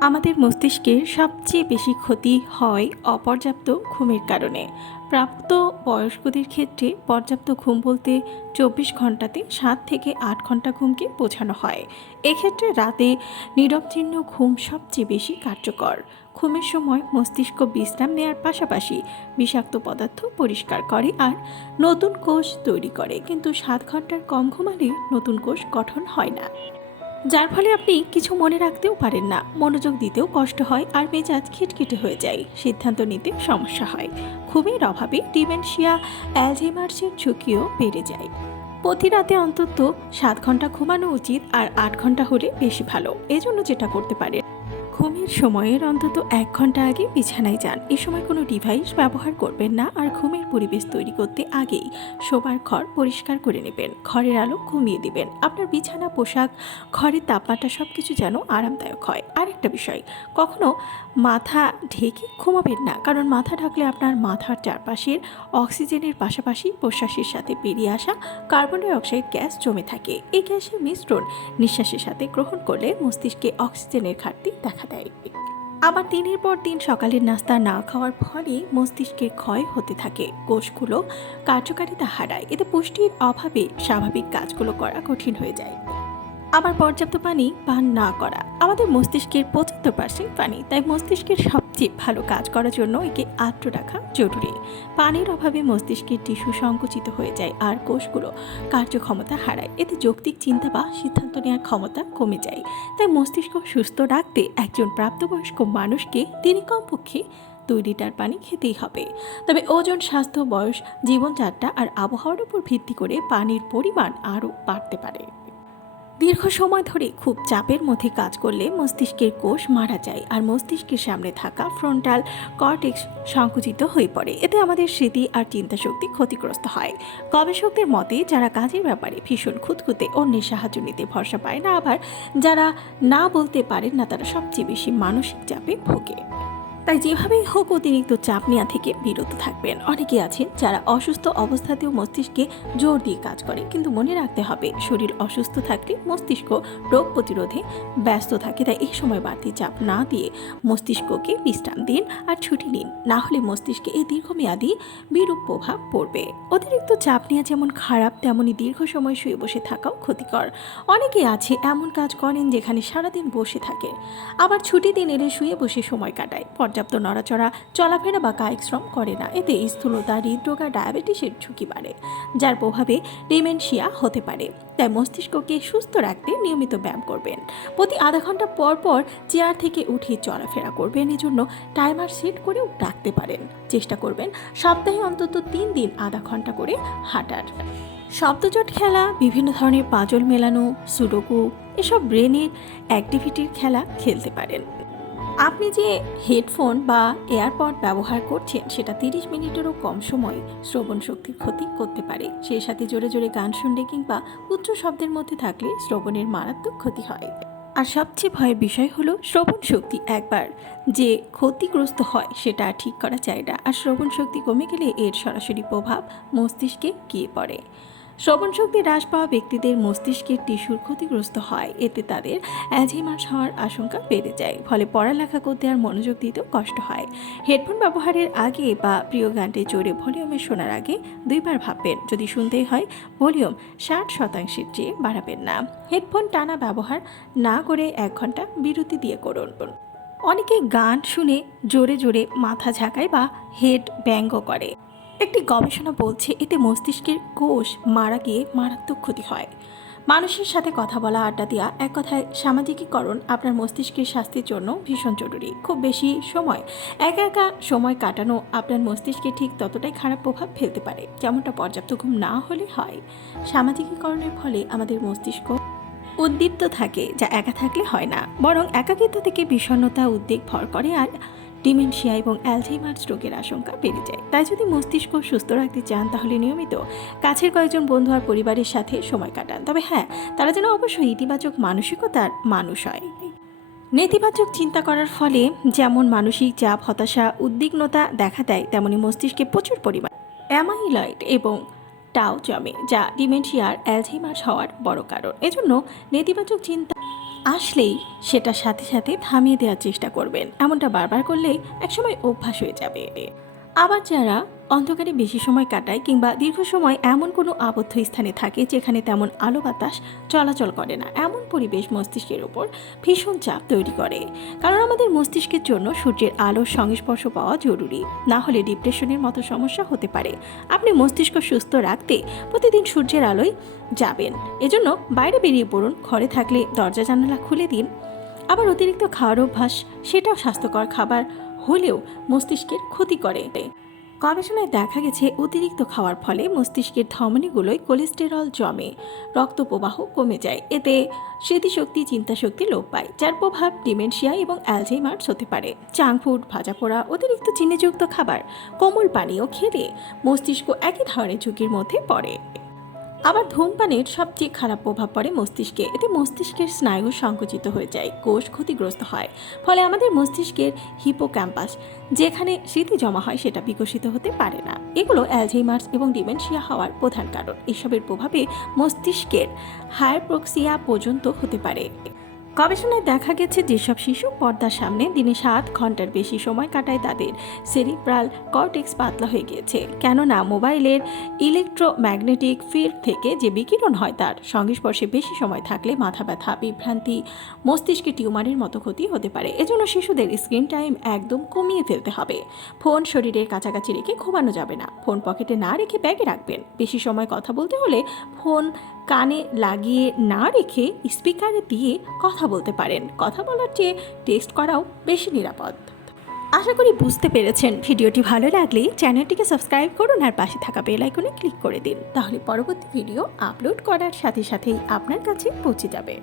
আমাদের মস্তিষ্কের সবচেয়ে বেশি ক্ষতি হয় অপর্যাপ্ত ঘুমের কারণে। প্রাপ্ত বয়স্কদের ক্ষেত্রে পর্যাপ্ত ঘুম বলতে চব্বিশ ঘন্টাতে সাত থেকে আট ঘণ্টা ঘুমকে বোঝানো হয়। এক্ষেত্রে রাতে নীরবচিহ্ন ঘুম সবচেয়ে বেশি কার্যকর। ঘুমের সময় মস্তিষ্ক বিশ্রাম নেওয়ার পাশাপাশি বিষাক্ত পদার্থ পরিষ্কার করে আর নতুন কোষ তৈরি করে। কিন্তু সাত ঘণ্টার কম ঘুমালে নতুন কোষ গঠন হয় না। যার ফলে আপনি কিছু মনে রাখতেও পারেন না, মনোযোগ দিতেও কষ্ট হয় আর মেজাজ খিটখিটে হয়ে যায়। সিদ্ধান্ত নিতে সমস্যা হয়। ঘুমের অভাবে ডিমেনশিয়া অ্যালঝেমার্সের ঝুঁকিও বেড়ে যায়। প্রতি রাতে অন্তত সাত ঘণ্টা ঘুমানো উচিত আর আট ঘণ্টা হলে বেশি ভালো। এজন্য যেটা করতে পারেন ঘুমের সময়ের অন্তত এক ঘণ্টা আগে বিছানায় যান। এ সময় কোনো ডিভাইস ব্যবহার করবেন না আর ঘুমের পরিবেশ তৈরি করতে আগেই শোবার ঘর পরিষ্কার করে নেবেন। ঘরের আলো কমিয়ে দিবেন। আপনার বিছানা, পোশাক, ঘরের তাপমাত্রা সব কিছু যেন আরামদায়ক হয়। আরেকটা বিষয়, কখনো মাথা ঢেকে ঘুমাবেন না, কারণ মাথা ঢাকলে আপনার মাথার চারপাশের অক্সিজেনের পাশাপাশি প্রশ্বাসের সাথে বেরিয়ে আসা কার্বন ডাই অক্সাইড গ্যাস জমে থাকে। এই গ্যাসের মিশ্রণ নিঃশ্বাসের সাথে গ্রহণ করলে মস্তিষ্কে অক্সিজেনের ঘাটতি দেখা দেয়। আবার দিনের পর দিন সকালের নাস্তা না খাওয়ার ফলে মস্তিষ্কের ক্ষয় হতে থাকে। কোষগুলো কার্যকারিতা হারায়। এতে পুষ্টির অভাবে স্বাভাবিক কাজগুলো করা কঠিন হয়ে যায়। আবার পর্যাপ্ত পানি পান না করা। আমাদের মস্তিষ্কের পঁচাত্তর পার্সেন্ট পানি, তাই মস্তিষ্কের সবচেয়ে ভালো কাজ করার জন্য একে আর্দ্র রাখা জরুরি। পানির অভাবে মস্তিষ্কের টিস্যু সংকুচিত হয়ে যায় আর কোষগুলো কার্যক্ষমতা হারায়। এতে যৌক্তিক চিন্তা বা সিদ্ধান্ত নেওয়ার ক্ষমতা কমে যায়। তাই মস্তিষ্ক সুস্থ রাখতে একজন প্রাপ্তবয়স্ক মানুষকে তিনি কমপক্ষে দুই লিটার পানি খেতেই হবে। তবে ওজন, স্বাস্থ্য, বয়স, জীবনযাত্রা আর আবহাওয়ার উপর ভিত্তি করে পানির পরিমাণ আরও বাড়তে পারে। দীর্ঘ সময় ধরে খুব চাপের মধ্যে কাজ করলে মস্তিষ্কের কোষ মারা যায় আর মস্তিষ্কের সামনে থাকা ফ্রন্টাল কর্টেক্স সংকুচিত হয়ে পড়ে। এতে আমাদের স্মৃতি আর চিন্তাশক্তি ক্ষতিগ্রস্ত হয়। গবেষকদের মতে, যারা কাজের ব্যাপারে ভীষণ খুঁতখুঁতে অন্যের সাহায্য নিতে ভরসা পায় না, আবার যারা না বলতে পারেন না, তারা সবচেয়ে বেশি মানসিক চাপে ভোগে। তাই যেভাবেই হোক অতিরিক্ত চাপ নেওয়া থেকে বিরত থাকবেন। অনেকে আছেন যারা অসুস্থ অবস্থাতেও মস্তিষ্কে জোর দিয়ে কাজ করে, কিন্তু মনে রাখতে হবে শরীর অসুস্থ থাকলে মস্তিষ্ক রোগ প্রতিরোধে ব্যস্ত থাকে, তাই এই সময় বাড়তি চাপ না দিয়ে মস্তিষ্ককে বিশ্রাম দিন আর ছুটি নিন। না হলে মস্তিষ্কে এই দীর্ঘমেয়াদী বিরূপ প্রভাব পড়বে। অতিরিক্ত চাপ নেওয়া যেমন খারাপ তেমনই দীর্ঘ সময় শুয়ে বসে থাকাও ক্ষতিকর। অনেকে আছে এমন কাজ করেন যেখানে সারাদিন বসে থাকে, আবার ছুটি দিন এলে শুয়ে বসে সময় কাটায়। পর্যাপ্ত নড়াচড়া, চলাফেরা বা কায়িক শ্রম করে না। এতে স্থূলতা, হৃদরোগ আর ডায়াবেটিসের ঝুঁকি বাড়ে, যার প্রভাবে ডিমেনশিয়া হতে পারে। তাই মস্তিষ্ককে সুস্থ রাখতে নিয়মিত ব্যায়াম করবেন। প্রতি আধা ঘণ্টা পর পর চেয়ার থেকে উঠে চলাফেরা করবেন। এজন্য টাইমার সেট করেও রাখতে পারেন। চেষ্টা করবেন সপ্তাহে অন্তত তিন দিন আধা ঘণ্টা করে হাঁটার। শব্দজট খেলা, বিভিন্ন ধরনের পাজল মেলানো, সুডোকু, এসব ব্রেনের অ্যাক্টিভিটির খেলা খেলতে পারেন। আপনি যে হেডফোন বা এয়ারপড ব্যবহার করছেন, সেটা তিরিশ মিনিটেরও কম সময় শ্রবণ শক্তির ক্ষতি করতে পারে। সেই সাথে জোরে জোরে গান শুনলে কিংবা উচ্চ শব্দের মধ্যে থাকলে শ্রবণের মারাত্মক ক্ষতি হয়। আর সবচেয়ে ভয়ের বিষয় হলো শ্রবণ শক্তি একবার যে ক্ষতিগ্রস্ত হয়, সেটা ঠিক করা যায় না। আর শ্রবণ শক্তি কমে গেলে এর সরাসরি প্রভাব মস্তিষ্কে গিয়ে পড়ে। শ্রবণ শক্তি হ্রাস পাওয়া ব্যক্তিদের মস্তিষ্কের টিস্যুর ক্ষতিগ্রস্ত হয়। এতে তাদের অ্যালঝেইমার্স হওয়ার আশঙ্কা বেড়ে যায়। ফলে পড়ালেখা করতে আর মনোযোগ দিতেও কষ্ট হয়। হেডফোন ব্যবহারের আগে বা প্রিয় গানটি জোরে ভলিউমে শোনার আগে দুইবার ভাববেন। যদি শুনতেই হয়, ভলিউম ষাট শতাংশের চেয়ে বাড়াবেন না। হেডফোন টানা ব্যবহার না করে এক ঘণ্টা বিরতি দিয়ে করুন। অনেকে গান শুনে জোরে জোরে মাথা ঝাঁকায় বা হেড ব্যঙ্গ করে। একটি গবেষণা বলছে এতে মস্তিষ্কের কোষ মারা গিয়ে মারাত্মক ক্ষতি হয়। মানুষের সাথে কথা বলা, আড্ডা দেওয়া, এক কথায় সামাজিকীকরণ আপনার মস্তিষ্কের স্বাস্থ্যের জন্য ভীষণ জরুরি। খুব বেশি সময়, একা একা সময় কাটানো আপনার মস্তিষ্কে ঠিক ততটাই খারাপ প্রভাব ফেলতে পারে, যেমনটা পর্যাপ্ত ঘুম না হলে হয়। সামাজিকীকরণের ফলে আমাদের মস্তিষ্ক উদ্দীপ্ত থাকে, যা একা থাকলে হয় না। বরং একাকিত্ব থেকে বিষণ্ণতা, উদ্বেগ ভর করে আর ডিমেনশিয়া এবং অ্যালঝেইমার্স রোগের আশঙ্কা বেড়ে যায়। তাই যদি মস্তিষ্ক সুস্থ রাখতে চান, তাহলে নিয়মিত কাছের কয়েকজন বন্ধু আর পরিবারের সাথে সময় কাটান। তবে হ্যাঁ তারা যেন অবশ্যই ইতিবাচক মানসিকতার মানুষ হয়। নেতিবাচক চিন্তা করার ফলে যেমন মানসিক চাপ, হতাশা, উদ্বিগ্নতা দেখা দেয়, তেমনি মস্তিষ্কে প্রচুর পরিমাণ অ্যামাইলয়েড এবং টাও জমে, যা ডিমেনশিয়ার অ্যালঝেইমার্স হওয়ার বড় কারণ। এজন্য নেতিবাচক চিন্তা আসলেই সেটা সাথে সাথে থামিয়ে দেওয়ার চেষ্টা করবেন। এমনটা বারবার করলে একসময় অভ্যাস হয়ে যাবে। আবার যারা অন্ধকারে বেশি সময় কাটায় কিংবা দীর্ঘ সময় এমন কোনো আবদ্ধ স্থানে থাকে যেখানে তেমন আলো বাতাস চলাচল করে না, এমন পরিবেশ মস্তিষ্কের ওপর ভীষণ চাপ তৈরি করে। কারণ আমাদের মস্তিষ্কের জন্য সূর্যের আলোর সংস্পর্শ পাওয়া জরুরি, না হলে ডিপ্রেশনের মতো সমস্যা হতে পারে। আপনি মস্তিষ্ক সুস্থ রাখতে প্রতিদিন সূর্যের আলোয় যাবেন। এজন্য বাইরে বেরিয়ে পড়ুন, ঘরে থাকলে দরজা জানালা খুলে দিন। আবার অতিরিক্ত খাওয়ার অভ্যাস, সেটাও স্বাস্থ্যকর খাবার হলেও মস্তিষ্কের ক্ষতি করে গবেষণায় দেখা গেছে, অতিরিক্ত খাওয়ার ফলে মস্তিষ্কের ধমনীগুলোয় কোলেস্টেরল জমে রক্ত প্রবাহ কমে যায়। এতে স্মৃতিশক্তি, চিন্তাশক্তি লোপ পায়, যার প্রভাব ডিমেনশিয়া এবং অ্যালঝেইমার্স হতে পারে। জাঙ্ক ফুড, ভাজা পোড়া, অতিরিক্ত চিনিযুক্ত খাবার, কোমল পানীয় খেলে মস্তিষ্ক একই ধরনের ঝুঁকির মধ্যে পড়ে। আবার ধূমপানের সবচেয়ে খারাপ প্রভাব পড়ে মস্তিষ্কে। এতে মস্তিষ্কের স্নায়ু সংকুচিত হয়ে যায়, কোষ ক্ষতিগ্রস্ত হয়। ফলে আমাদের মস্তিষ্কের হিপো ক্যাম্পাস যেখানে স্মৃতি জমা হয়, সেটা বিকশিত হতে পারে না। এগুলো অ্যালঝেইমার্স এবং ডিমেনশিয়া হওয়ার প্রধান কারণ। এসবের প্রভাবে মস্তিষ্কের হায়ারপ্রক্সিয়া পর্যন্ত হতে পারে। গবেষণায় দেখা গেছে যেসব শিশু পর্দার সামনে দিনে সাত ঘণ্টার বেশি সময় কাটায় তাদের সেরিব্রাল কর্টেক্স পাতলা হয়ে গিয়েছে। কেননা মোবাইলের ইলেকট্রোম্যাগনেটিক ফিল্ড থেকে যে বিকিরণ হয় তার সংস্পর্শে বেশি সময় থাকলে মাথা ব্যথা, বিভ্রান্তি, মস্তিষ্কে টিউমারের মতো ক্ষতি হতে পারে। এজন্য শিশুদের স্ক্রিন টাইম একদম কমিয়ে ফেলতে হবে। ফোন শরীরের কাছাকাছি রেখে ঘুমানো যাবে না। ফোন পকেটে না রেখে ব্যাগে রাখবেন। বেশি সময় কথা বলতে হলে ফোন কানে লাগিয়ে না রেখে স্পিকারে দিয়ে কথা বলতে পারেন। কথা বলার চেয়ে টেক্সট করাও বেশি নিরাপদ। আশা করি বুঝতে পেরেছেন। ভিডিওটি ভালো লাগলে চ্যানেলটিকে সাবস্ক্রাইব করুন আর পাশে থাকা বেল আইকনে ক্লিক করে দিন। তাহলে পরবর্তী ভিডিও আপলোড করার সাথে সাথেই আপনার কাছে পৌঁছে যাবে।